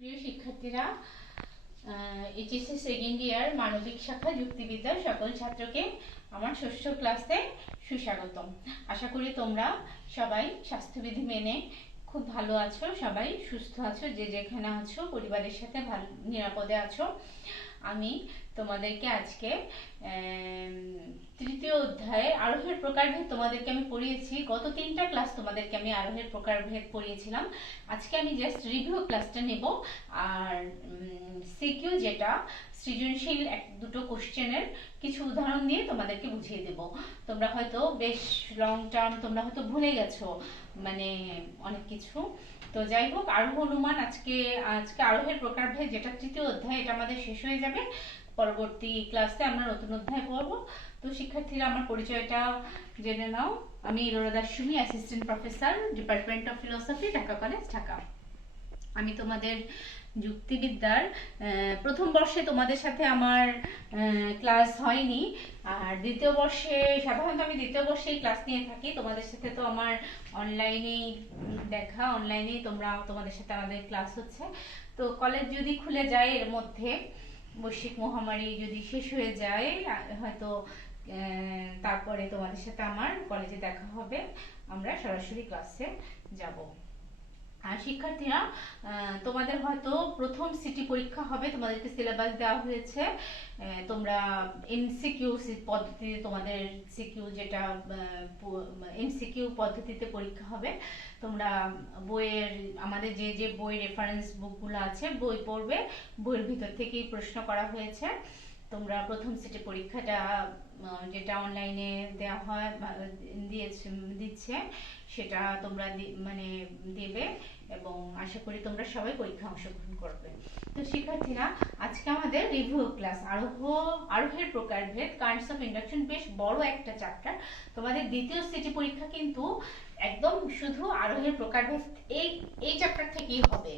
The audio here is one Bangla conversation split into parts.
প্রিয় শিক্ষার্থীরা, এইচএসসি সেকেন্ড ইয়ার মানবিক শাখা যুক্তিবিদ্যার সকল ছাত্রকে আমার ষষ্ঠ ক্লাসে সুস্বাগতম। আশা করি তোমরা সবাই স্বাস্থ্যবিধি মেনে খুব ভালো আছো, সবাই সুস্থ আছো, যে যেখানে আছো পরিবারের সাথে ভালো নিরাপদে আছো। আমি তোমাদেরকে আজকে তৃতীয় অধ্যায়ে আরোহের প্রকারভেদ তোমাদেরকে আমি পড়িয়েছি। গত 3টা ক্লাস তোমাদেরকে আমি আরোহের প্রকারভেদ পড়িয়েছিলাম। আজকে আমি জাস্ট রিভিউ ক্লাসটা নেব, আর সিকিউ যেটা সৃজনশীল এক দুটো কোশ্চেনের কিছু উদাহরণ দিয়ে তোমাদেরকে বুঝিয়ে দেব। তোমরা হয়তো বেশ লং টার্ম তোমরা হয়তো ভুলে গেছো মানে অনেক কিছু। তো যাই হোক, আরোহ অনুমান আজকে আরোহের প্রকারভেদ যেটা তৃতীয় অধ্যায়, এটা আমাদের শেষ হয়ে যাবে। পরবর্তী ক্লাসে আমরা নতুন অধ্যায় পড়ব। তো শিক্ষার্থীরা, আমার পরিচয়টা জেনে নাও। আমি Ilora Das Sumi, assistant professor, department of philosophy, Dhaka college, Dhaka. আমি তোমাদের যুক্তিবিদ্যার প্রথম বর্ষে তোমাদের সাথে আমার ক্লাস হয়নি, আর দ্বিতীয় বর্ষে সাধারণত আমি দ্বিতীয় বর্ষেই ক্লাস নিয়ে থাকি। তোমাদের সাথে তো আমার অনলাইনেই দেখা, অনলাইনেই তোমাদের সাথে আমাদের ক্লাস হচ্ছে। তো কলেজ যদি খুলে যায়, এর মধ্যে বৈশ্বিক মহামারী যদি শেষ হয়ে যায়, হয়তো তারপরে তোমাদের সাথে আমার কলেজে দেখা হবে, আমরা সরাসরি ক্লাসে যাব। আর শিক্ষার্থীরা, তোমাদের হয়তো প্রথম সিটি পরীক্ষা হবে, তোমাদেরকে সিলেবাস দেওয়া হয়েছে। তোমরা এমসিকিউ পদ্ধতিতে, তোমাদের সিকিউ যেটা এমসিকিউ পদ্ধতিতে পরীক্ষা হবে। তোমরা বইয়ের, আমাদের যে যে বই রেফারেন্স বুকগুলো আছে, বই পড়বে, বইয়ের ভিতর থেকেই প্রশ্ন করা হয়েছে। তোমরা প্রথম সিটি পরীক্ষাটা যেটা অনলাইনে দেওয়া হয় দিচ্ছে, সেটা তোমরা দেবে, এবং আশা করি তোমরা সবাই পরীক্ষা অংশগ্রহণ করবে। তো শিক্ষার্থীরা, আজকে আমাদের রিভিউ ক্লাস আরোহের প্রকারভেদ, কারেন্টস অফ ইন্ডাকশন, বেশ বড় একটা চ্যাপ্টার। তোমাদের দ্বিতীয় সিটি পরীক্ষা কিন্তু একদম শুধু আরোহের প্রকারভেদ এই চ্যাপ্টার থেকেই হবে।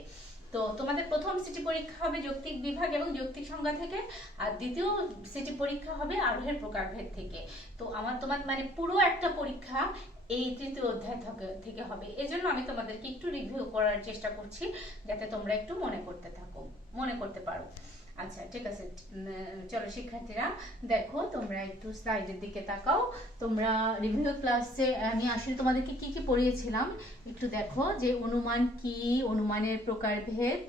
তো তোমাদের প্রথম সিটি পরীক্ষা হবে যৌক্তিক বিভাগ এবং যৌক্তিক সংজ্ঞা থেকে, আর দ্বিতীয় সিটি পরীক্ষা হবে আরোহের প্রকারভেদ থেকে। তো তোমার পুরো একটা পরীক্ষা এই তৃতীয় অধ্যায় থেকে হবে। এজন্য আমি তোমাদেরকে একটু রিভিউ করার চেষ্টা করছি, যাতে তোমরা একটু মনে করতে পারো। আচ্ছা, ঠিক আছে। চলো শিক্ষার্থীরা, দেখো তোমরা একটু স্লাইডের দিকে তাকাও। তোমরা রিভিউ ক্লাসে আমি আসলে তোমাদেরকে কি কি পড়িয়েছিলাম একটু দেখো, যে অনুমান কি, অনুমানের প্রকারভেদ,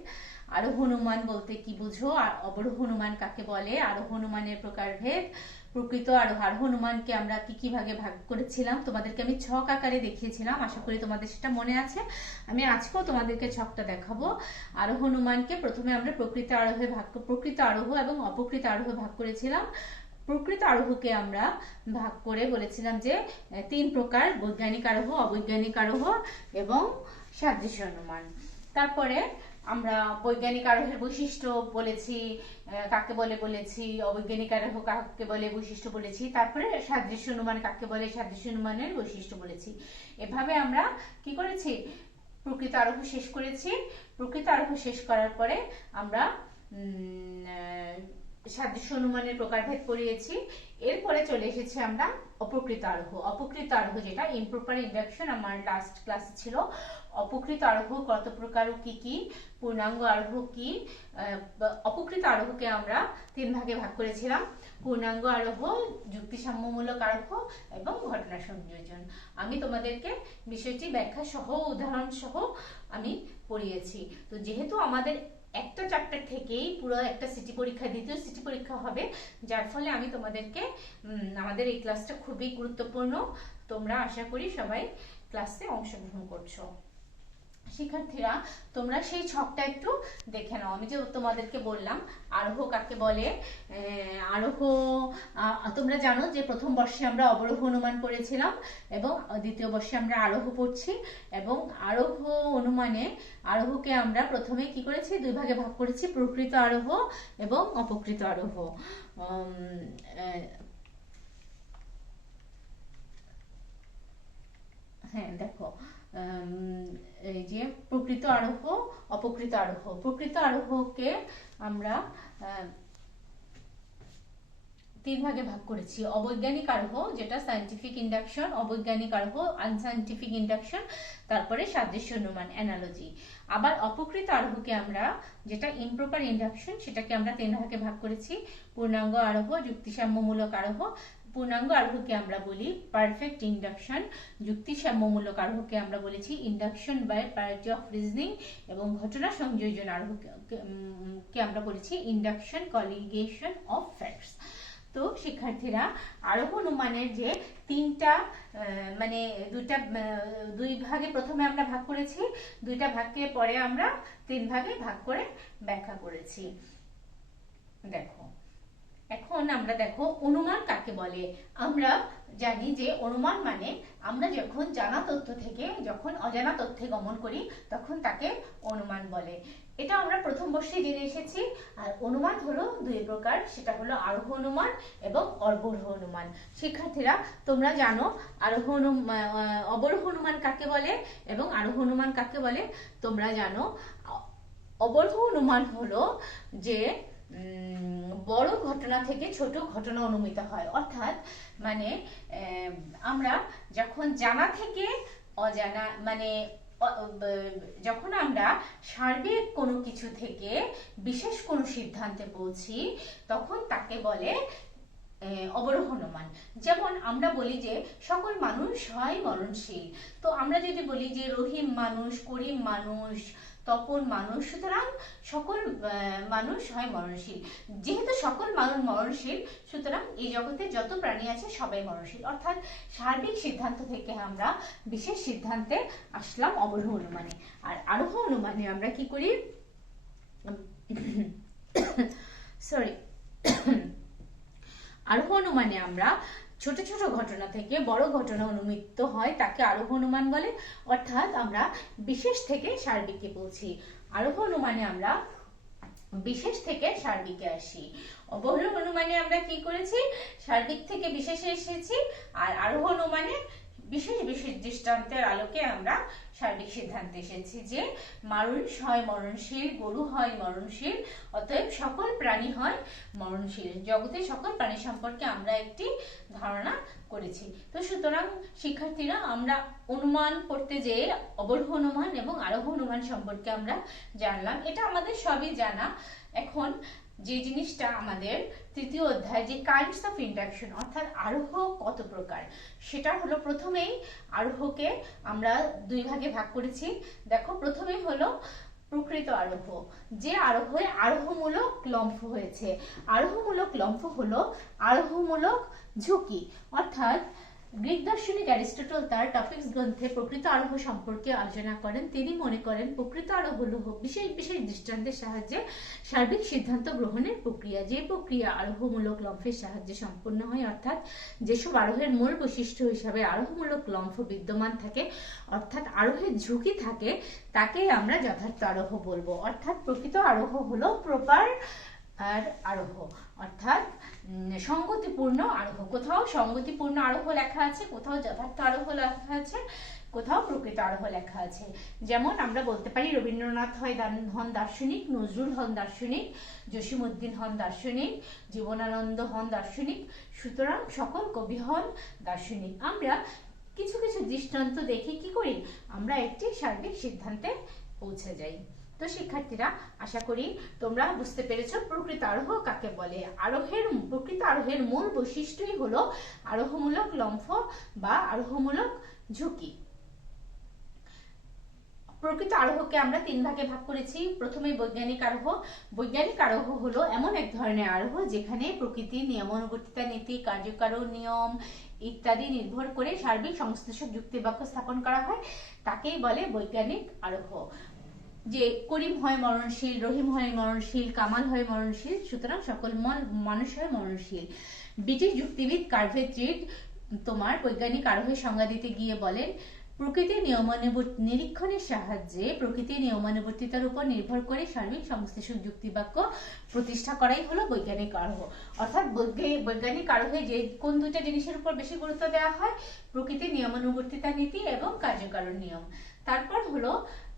আরোহ অনুমান বলতে কি বুঝো, অবরোহ অনুমান কাকে বলে, আরোহ অনুমানের প্রকারভেদ, প্রকৃত আরোহ অনুমানকে আমরা কি কি ভাগে ভাগ করেছিলাম, তোমাদেরকে আমি ছক আকারে দেখিয়েছিলাম। আশা করি তোমাদের সেটা মনে আছে। আমি আজকেও তোমাদেরকে ছকটা দেখাবো। আরোহ অনুমানকে প্রথমে আমরা প্রকৃত আরোহ এবং অপ্রকৃত আরোহ ভাগ করেছিলাম। প্রকৃত আরোহকে আমরা ভাগ করে বলেছিলাম যে 3 প্রকার: বৈজ্ঞানিক আরোহ, অবৈজ্ঞানিক আরোহ এবং সাদৃশ্য অনুমান। তারপরে আমরা বৈজ্ঞানিক আরোহের বৈশিষ্ট্য বলেছি, কাকে বলে বলেছি, অবৈজ্ঞানিক আরোহ কাকে বলে বৈশিষ্ট্য বলেছি, তারপরে সাদৃশ্য অনুমান কাকে বলে, সাদৃশ্য অনুমানের বৈশিষ্ট্য বলেছি। এভাবে আমরা কি করেছি, প্রকৃত আরোহ শেষ করেছি। প্রকৃত আরোহ শেষ করার পরে আমরা সাদৃশ্য অনুমানের প্রকারভেদ পড়িয়েছি। এরপরে চলে এসেছি আমরা অপকৃত আরোহ। অপকৃত আরোহ যেটা ইমপ্রপার ইন্ডাকশন আমার লাস্ট ক্লাস ছিল। অপকৃত আরোহ কত প্রকার ও কি কি, পূর্ণাঙ্গ আরোহ কি। অপকৃত আরোহকে আমরা 3 ভাগে ভাগ করেছিলাম: পূর্ণাঙ্গ আরোহ, যুক্তিসাম্যমূলক আরোহ এবং ঘটনা সংযোজন। আমি তোমাদেরকে বিষয়টি ব্যাখ্যা সহ, উদাহরণ সহ আমি পড়িয়েছি। তো যেহেতু আমাদের একটা চ্যাপ্টার থেকেই পুরো একটা সিটি পরীক্ষা, দ্বিতীয় সিটি পরীক্ষা হবে, যার ফলে আমি তোমাদেরকে আমাদের এই ক্লাসটা খুবই গুরুত্বপূর্ণ। তোমরা আশা করি সবাই ক্লাসে অংশগ্রহণ করছো। শিক্ষার্থীরা, তোমরা সেই ছকটা একটু দেখে নাও। আমি যে তোমাদেরকে বললাম আরোহ কাকে বলে, আরোহ তোমরা জানো যে প্রথম বর্ষে আমরা অবরোহ অনুমান করেছিলাম এবং দ্বিতীয় বর্ষে আমরা আরোহ পড়ছি। এবং আরোহ অনুমানে আরোহকে আমরা প্রথমে কি করেছি, 2 ভাগে ভাগ করেছি: প্রকৃত আরোহ এবং অপকৃত আরোহ। হ্যাঁ, দেখো, এই যে প্রকৃত আরোহ, অপকৃত আরোহ। প্রকৃত আরোহকে আমরা তিন ভাগে ভাগ করেছি। অবৈজ্ঞানিক আরোহ যেটা সায়েন্টিফিক ইন্ডাকশন, অবৈজ্ঞানিক আরোহ আনসায়েন্টিফিক ইন্ডাকশন, তারপরে সাদৃশ্য অনুমান অ্যানালজি। আবার অপকৃত আরোহকে আমরা, যেটা ইমপ্রপার ইন্ডাকশন, সেটাকে আমরা তিন ভাগে ভাগ করেছি। পূর্ণাঙ্গ আরোহ, যুক্তিসাম্যমূলক আরোহ। পূর্ণাঙ্গ আরোহকে আমরা বলি পারফেক্ট ইন্ডাকশন, যুক্তিসাম্যমূলক আরোহকে আমরা বলেছি induction by parity of reasoning, এবং ঘটনা সংযোজন আরোহকে আমরা বলেছি ইন্ডাকশন কলিগেশন অফ ফ্যাক্টস। তো শিক্ষার্থীরা, আরোহ অনুমানের যে তিনটা মানে দুই ভাগে প্রথমে আমরা ভাগ করেছি, দুইটা ভাগকে পরে আমরা তিন ভাগে ভাগ করে ব্যাখ্যা করেছি। দেখো, এখন আমরা দেখো অনুমান কাকে বলে। আমরা জানি যে অনুমান মানে আমরা যখন জানা তথ্য থেকে যখন অজানা তথ্যে গমন করি তখন তাকে অনুমান বলে। এটা আমরা প্রথম বর্ষে জেনে এসেছি। আর অনুমান হলো দুই প্রকার, সেটা হলো আরোহ অনুমান এবং অবরোহ অনুমান। শিক্ষার্থীরা, তোমরা জানো অবরোহ অনুমান কাকে বলে এবং আরোহ অনুমান কাকে বলে? তোমরা জানো অবরোহ অনুমান হলো যে বড় ঘটনা থেকে ছোট ঘটনা অনুমিত হয়। অর্থাৎ মানে আমরা যখন জানা থেকে অজানা, মানে যখন আমরা সার্বিক কোনো কিছু থেকে বিশেষ কোনো সিদ্ধান্তে পৌঁছি তখন তাকে বলে অবরোহ অনুমান। যেমন আমরা বলি যে সকল মানুষ হয় মরণশীল। তো আমরা যদি বলি যে রহিম মানুষ, করিম মানুষ, তপন মানুষ, সুতরাং সকল মানুষ হয় মরণশীল। যেহেতু সকল মানুষ মরণশীল, সুতরাং এই জগতে যত প্রাণী আছে সবাই মরণশীল। অর্থাৎ সার্বিক সিদ্ধান্ত থেকে আমরা বিশেষ সিদ্ধান্তে আসলাম অবরোহ অনুমানে। আর আরোহ অনুমানে আমরা কি করি? আরোহ অনুমানে আমরা ছোট ছোট ঘটনা থেকে বড় ঘটনা অনুমিত হয়, তাকে আরোহ অনুমান বলে। অর্থাৎ আমরা বিশেষ থেকে সার্বিকে পৌঁছি। আরোহ অনুমানে আমরা বিশেষ থেকে সার্বিকে আসি। অবরোহ অনুমানে আমরা কি করেছি? সার্বিক থেকে বিশেষে এসেছি। আর আরোহ অনুমানে বিশেষ বিশেষ দৃষ্টান্তের আলোকে আমরা সার্বিক সিদ্ধান্তে এসেছি যে মানুষ হয় মরণশীল, গরু হয় মরণশীল, অতএব সকল প্রাণী হয় মরণশীল। জগতে সকল প্রাণী সম্পর্কে আমরা একটি ধারণা করেছি। তো সুতরাং শিক্ষার্থীরা, আমরা অনুমান করতে যেয়ে অবরোহ অনুমান এবং আরোহ অনুমান সম্পর্কে আমরা জানলাম। এটা আমাদের সবই জানা। এখন যে জিনিসটা আমাদের তৃতীয় অধ্যায়, যে কাইন্ডস অফ ইন্ডাকশন, অর্থাৎ আরোহ কত প্রকার, সেটা হলো প্রথমেই আরোহকে আমরা দুই ভাগে ভাগ করেছি। দেখো, প্রথমে হলো প্রকৃত আরোহ, যে আরোহে আরোহমূলক লম্ফ হয়েছে। আরোহমূলক লম্ফ হলো আরোহমূলক ঝুঁকি। অর্থাৎ গ্রিক দার্শনিক অ্যারিস্টটল তার টপিকস গ্রন্থে প্রকৃত আরোহ সম্পর্কে আলোচনা করেন। তিনি মনে করেন প্রকৃত আরোহ হলো বিশেষ বিশেষ দৃষ্টান্তের সাহায্যে সার্বিক সিদ্ধান্ত গ্রহণের প্রক্রিয়া, যে প্রক্রিয়া আরোহমূলক লম্ফের সাহায্যে সম্পন্ন হয়। অর্থাৎ যেসব আরোহের মূল বৈশিষ্ট্য হিসাবে আরোহমূলক লম্ফ বিদ্যমান থাকে, অর্থাৎ আরোহের ঝুঁকি থাকে, তাকেই আমরা যথার্থ আরোহ বলবো। অর্থাৎ প্রকৃত আরোহ হলো প্রপার আর আরোহ, অর্থাৎ সংগতিপূর্ণ আরোহ। কোথাও সংগতিপূর্ণ আরোহ লেখা আছে, কোথাও যথার্থ আরোহ লেখা আছে, কোথাও প্রকৃত আরোহ লেখা আছে। যেমন আমরা বলতে পারি রবীন্দ্রনাথ হন দার্শনিক, নজরুল হন দার্শনিক, জসীমউদ্দিন হন দার্শনিক, জীবনানন্দ হন দার্শনিক, সুতরাং সকল কবি হন দার্শনিক। আমরা কিছু কিছু দৃষ্টান্ত দেখে কি করি? আমরা একটি সার্বিক সিদ্ধান্তে পৌঁছে যাই। তো শিক্ষার্থীরা, আশা করি তোমরা বুঝতে পেরেছো প্রকৃত আরোহ কাকে বলে। প্রকৃত আরোহের মূল বৈশিষ্ট্যই হলো আরোহমূলক লম্ফ বা আরোহমূলক ঝুঁকি। প্রকৃত আরোহকে আমরা তিন ভাগে ভাগ করেছি। প্রথমে বৈজ্ঞানিক আরোহ। বৈজ্ঞানিক আরোহ হলো এমন এক ধরনের আরোহ যেখানে প্রকৃতির নিয়মানুবর্তিতা নীতি, কার্যকারণ নিয়ম ইত্যাদি নির্ভর করে সার্বিক সংশ্লেষক যুক্তিবাক্য স্থাপন করা হয়, তাকেই বলে বৈজ্ঞানিক আরোহ। যে করিম হয় মরণশীল, রহিম হয় মরণশীল, কামাল হয় মরণশীল, সুতরাং সকল মানুষ হয় মরণশীল। ব্রিটিশ যুক্তিবিদ কার্ভেট্রিড তোমার বৈজ্ঞানিক আরোহের সংজ্ঞা দিতে গিয়ে বলেন, প্রকৃতির নিরীক্ষণের সাহায্যে প্রকৃতির নিয়মানুবর্তিতার উপর নির্ভর করে সার্বিক সংশ্লেষক যুক্তিবাক্য প্রতিষ্ঠা করাই হলো বৈজ্ঞানিক আরোহ। অর্থাৎ বৈজ্ঞানিক আরোহে যে কোন দুইটা জিনিসের উপর বেশি গুরুত্ব দেওয়া হয়? প্রকৃতির নিয়মানুবর্তিতা নীতি এবং কার্যকারণ নিয়ম। তারপর হলো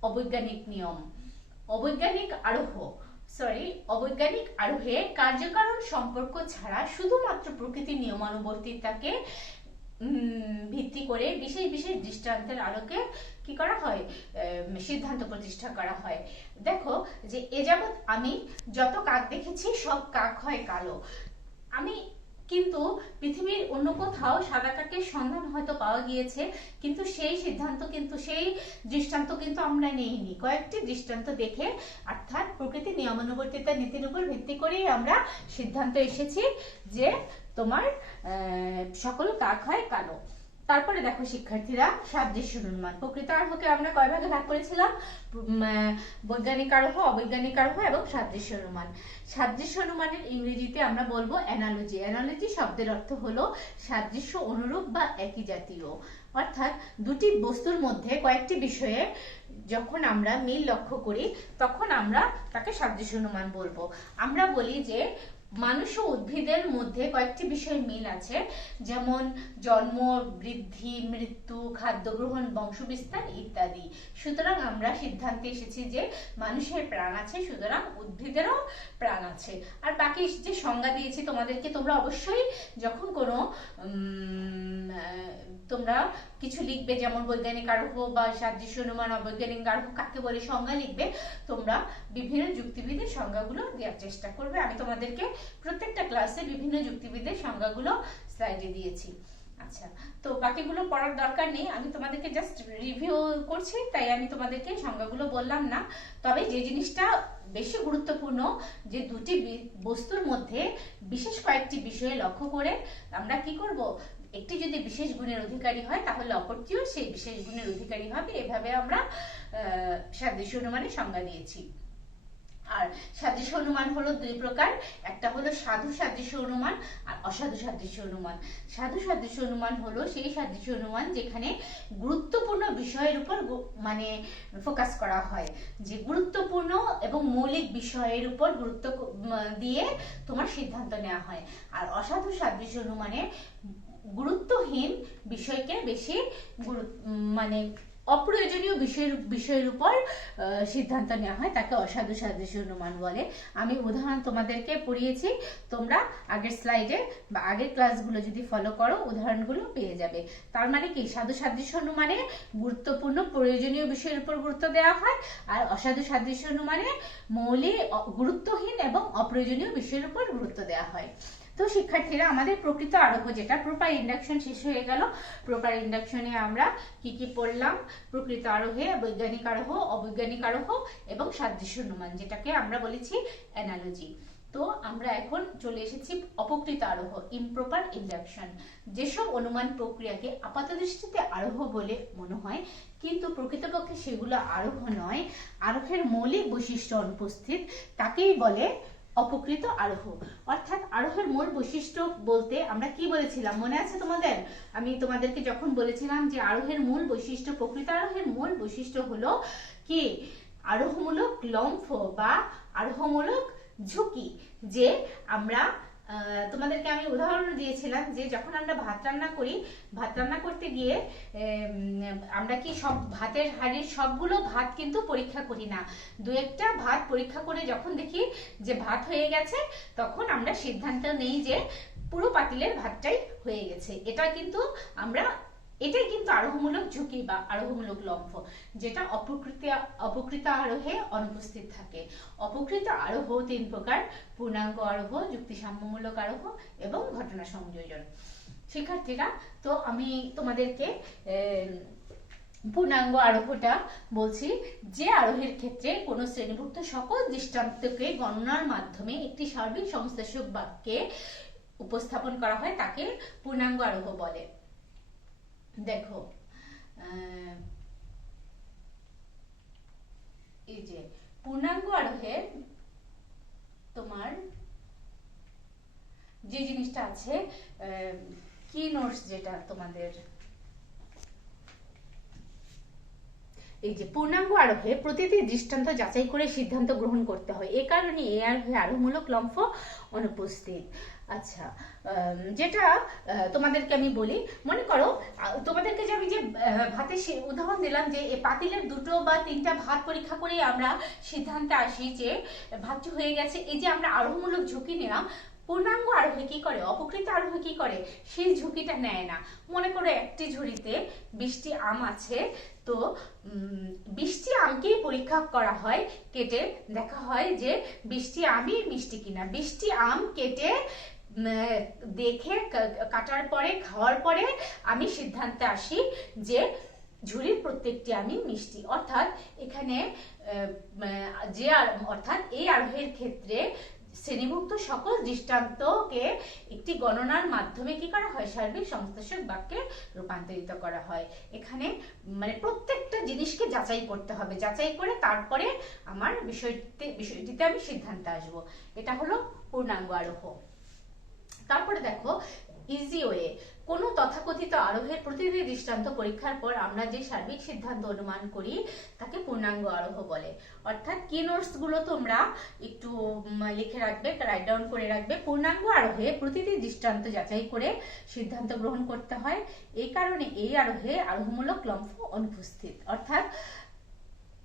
অবৈজ্ঞানিক নিয়ম, অবৈজ্ঞানিক আরোহ, সরি অবৈজ্ঞানিক আরোহে কার্যকারণ সম্পর্ক ছাড়া শুধুমাত্র প্রকৃতির নিয়মানুবর্তিতাকে ভিত্তি করে বিশেষ বিশেষ দৃষ্টান্তের আলোকে কি করা হয়, সিদ্ধান্ত প্রতিষ্ঠা করা হয়। দেখো যে এ যাবৎ আমি যত কাক দেখেছি সব কাক হয় কালো। আমি কিন্তু পৃথিবীর অন্য কোথাও সাদা কাকের সন্ধান হয়তো পাওয়া গিয়েছে, কিন্তু সেই সিদ্ধান্ত কিন্তু সেই দৃষ্টান্ত কিন্তু আমরা নেইনি। কয়েকটি দৃষ্টান্ত দেখে অর্থাৎ প্রকৃতির নিয়মানুবর্তিতা নীতির উপর ভিত্তি করেই আমরা সিদ্ধান্ত এসেছি যে তোমার সকল কাক হয় কালো। তারপরে দেখো শিক্ষার্থীরা সাদৃশ্য অনুমান। প্রকৃত আরোহকে আমরা কয় ভাগে ভাগ করেছিলাম, বৈজ্ঞানিক আরোহ, অবৈজ্ঞানিক আরোহ এবং সাদৃশ্য অনুমান। সাদৃশ্য অনুমানের ইংরেজিতে আমরা বলবো অ্যানালজি। অ্যানালজি শব্দের অর্থ হলো সাদৃশ্য, অনুরূপ বা একই জাতীয়। অর্থাৎ দুটি বস্তুর মধ্যে কয়েকটি বিষয়ে যখন আমরা মিল লক্ষ্য করি তখন আমরা তাকে সাদৃশ্য অনুমান বলবো। আমরা বলি যে মানুষ ও উদ্ভিদের মধ্যে কয়েকটি বিষয় মিল আছে, যেমন জন্ম, বৃদ্ধি, মৃত্যু, খাদ্য গ্রহণ, বংশবিস্তার ইত্যাদি। সুতরাং আমরা সিদ্ধান্তে এসেছি যে মানুষের প্রাণ আছে, সুতরাং উদ্ভিদেরও প্রাণ আছে। আর বাকি যে সংজ্ঞা দিয়েছি তোমাদেরকে, তোমরা অবশ্যই যখন কোনো তোমরা কিছু লিখবে, যেমন বৈজ্ঞানিক আরোহ বা সাদৃশ্য অনুমান, অবৈজ্ঞানিক আরোহ কাকে বলে সংজ্ঞা লিখবে, তোমরা বিভিন্ন যুক্তিবিদের সংজ্ঞাগুলো দেওয়ার চেষ্টা করবে। আমি তোমাদেরকে প্রত্যেকটা ক্লাসে বিভিন্ন যুক্তিবিদের সংজ্ঞাগুলো স্লাইডে দিয়েছি। আচ্ছা, তো বাকিগুলো পড়ার দরকার নেই, আমি তোমাদেরকে জাস্ট রিভিউ করছি, তাই আমি তোমাদেরকে সংজ্ঞাগুলো বললাম না। তবে যে জিনিসটা বেশি গুরুত্বপূর্ণ, যে দুটি বস্তুর মধ্যে বিশেষ কয়েকটি বিষয়ে লক্ষ্য করে আমরা কি করব, একটি যদি বিশেষ গুণের অধিকারী হয় তাহলে অপরটিও সেই বিশেষ গুণের অধিকারী হবে। এভাবে আমরা সাদৃশ্য অনুমানের সংজ্ঞা দিয়েছি। আর সাদৃশ্য অনুমান হলো দুই প্রকার, একটা হলো সাধু সাদৃশ্য অনুমান আর অসাধু সাদৃশ্য অনুমান। সাধু সাদৃশ্য অনুমান হলো সেই সাদৃশ্য অনুমান যেখানে গুরুত্বপূর্ণ বিষয়ের উপর মানে ফোকাস করা হয়, যে গুরুত্বপূর্ণ এবং মৌলিক বিষয়ের উপর গুরুত্ব দিয়ে তোমার সিদ্ধান্ত নেওয়া হয়। আর অসাধু সাদৃশ্য অনুমানে গুরুত্বহীন বিষয়কে বেশি মানে অপ্রয়োজনীয় বিষয়ের উপর সিদ্ধান্ত নেওয়া হয়, তাকে অসাধু সাদৃশ্য অনুমান বলে। আমি উদাহরণ তোমাদেরকে পড়িয়েছি, তোমরা আগের স্লাইডে বা আগের ক্লাসগুলো যদি ফলো করো উদাহরণগুলো পেয়ে যাবে। তার মানে কি, সাধু সাদৃশ্য অনুমানে গুরুত্বপূর্ণ প্রয়োজনীয় বিষয়ের উপর গুরুত্ব দেওয়া হয়, আর অসাধু সাদৃশ্য অনুমানে মৌলিক, গুরুত্বহীন এবং অপ্রয়োজনীয় বিষয়ের উপর গুরুত্ব দেওয়া হয়। তো শিক্ষার্থীরা, আমাদের প্রকৃত আরোহ যেটা প্রপার ইন্ডাকশন শেষ হয়ে গেল। প্রপার ইন্ডাকশনে আমরা কি কি পড়লাম, প্রকৃত আরোহে বৈজ্ঞানিক আরোহ, অবৈজ্ঞানিক আরোহ এবং সাদৃশ্য অনুমান, যেটাকে আমরা বলেছি অ্যানালজি। তো আমরা এখন চলে এসেছি অপকৃত আরোহ, ইমপ্রপার ইন্ডাকশন। যেসব অনুমান প্রক্রিয়াকে আপাতদৃষ্টিতে আরোহ বলে মনে হয় কিন্তু প্রকৃতপক্ষে সেগুলো আরোহ নয়, আরোহের মৌলিক বৈশিষ্ট্য অনুপস্থিত, তাকেই বলে অপকৃত আরোহ। অর্থাৎ আরোহের মূল বৈশিষ্ট্য বলতে আমরা কি বলেছিলাম, মনে আছে তোমাদের? আমি তোমাদেরকে যখন বলেছিলাম যে আরোহের মূল বৈশিষ্ট্য, প্রকৃত আরোহের মূল বৈশিষ্ট্য হলো কি, আরোহমূলক লম্ফ বা আরোহমূলক ঝুঁকি। যে আমরা তোমাদেরকে আমি উদাহরণ দিয়েছিলাম যে যখন আমরা ভাত রান্না করি, ভাত রান্না করতে গিয়ে আমরা কি সব ভাতের হাঁড়ির সবগুলো ভাত কিন্তু পরীক্ষা করি না, দু একটা ভাত পরীক্ষা করে যখন দেখি যে ভাত হয়ে গেছে তখন আমরা সিদ্ধান্ত নেই যে পুরো পাতিলের ভাতটাই হয়ে গেছে। এটাই কিন্তু আরোহমূলক ঝুঁকি বা আরোহমূলক লম্ফ, যেটা অপকৃত আরোহে অনুপস্থিত থাকে। অপকৃত আরোহ তিন প্রকার: পূর্ণাঙ্গ আরোহ, যুক্তিসাম্যমূলক আরোহ এবং ঘটনা সংযোজন। শিক্ষার্থীরা, তো আমি তোমাদেরকে পূর্ণাঙ্গ আরোহটা বলছি, যে আরোহের ক্ষেত্রে কোনো শ্রেণীভুক্ত সকল দৃষ্টান্তকে গণনার মাধ্যমে একটি সার্বিক সংশ্লেষক বাক্যে উপস্থাপন করা হয়, তাকে পূর্ণাঙ্গ আরোহ বলে। দেখো, এই যে পূর্ণাঙ্গ আরোহের তোমার যে জিনিসটা আছে, কি নোটস যেটা তোমাদের এই যে পূর্ণাঙ্গ আরোহে প্রতিটি দৃষ্টান্ত যাচাই করে সিদ্ধান্ত গ্রহণ করতে হয়, এ কারণে এই আরোহে আরোহমূলক লম্ফ অনুপস্থিত। আচ্ছা, যেটা তোমাদেরকে আমি বলি, মনে করো তোমাদেরকে যে আমি যে ভাতের উদাহরণ দিলাম যে পাতিলের 2 বা 3টা ভাত পরীক্ষা করে আমরা সিদ্ধান্তে আসি যে ভাতটি হয়ে গেছে। এই যে আমরা আরোহমূলক ঝুঁকি নিলাম, পূর্ণাঙ্গ আরোহী কি করে, অপকৃত আরোহী কি করে, সেই ঝুঁকিটা নেয় না। মনে করো একটি ঝুড়িতে 20টি আম আছে, তো 20টি আমকেই পরীক্ষা করা হয়, কেটে দেখা হয় যে 20টি আমই মিষ্টি কিনা। 20টি আম কেটে দেখে কাটার পরে খাওয়ার পরে আমি সিদ্ধান্তে আসি যে ঝুড়ির প্রত্যেকটি আমি মিষ্টি। অর্থাৎ এখানে অর্থাৎ এই আরোহের ক্ষেত্রে শ্রেণীভুক্ত সকল দৃষ্টান্তকে একটি গণনার মাধ্যমে কি করা হয়, সার্বিক সমস্তাসক বাক্যে রূপান্তরিত করা হয়। এখানে মানে প্রত্যেকটা জিনিসকে যাচাই করতে হবে, যাচাই করে তারপরে আমার বিষয়টিতে আমি সিদ্ধান্তে আসব। এটা হলো পূর্ণাঙ্গ আরোহ। তারপরে দেখো ইজি ওয়ে, কোনো তথাকথিত আরোহের প্রতিটি দৃষ্টান্ত পরীক্ষার পর আমরা যে সার্বিক সিদ্ধান্ত অনুমান করি তাকে পূর্ণাঙ্গ আরোহ বলে। অর্থাৎ কি নোটস গুলো তোমরা একটু লিখে রাখবে, রাইট ডাউন করে রাখবে। পূর্ণাঙ্গ আরোহে প্রতিটি দৃষ্টান্ত যাচাই করে সিদ্ধান্ত গ্রহণ করতে হয়, এই কারণে এই আরোহে আরোহমূলক লম্ফ অনুপস্থিত। অর্থাৎ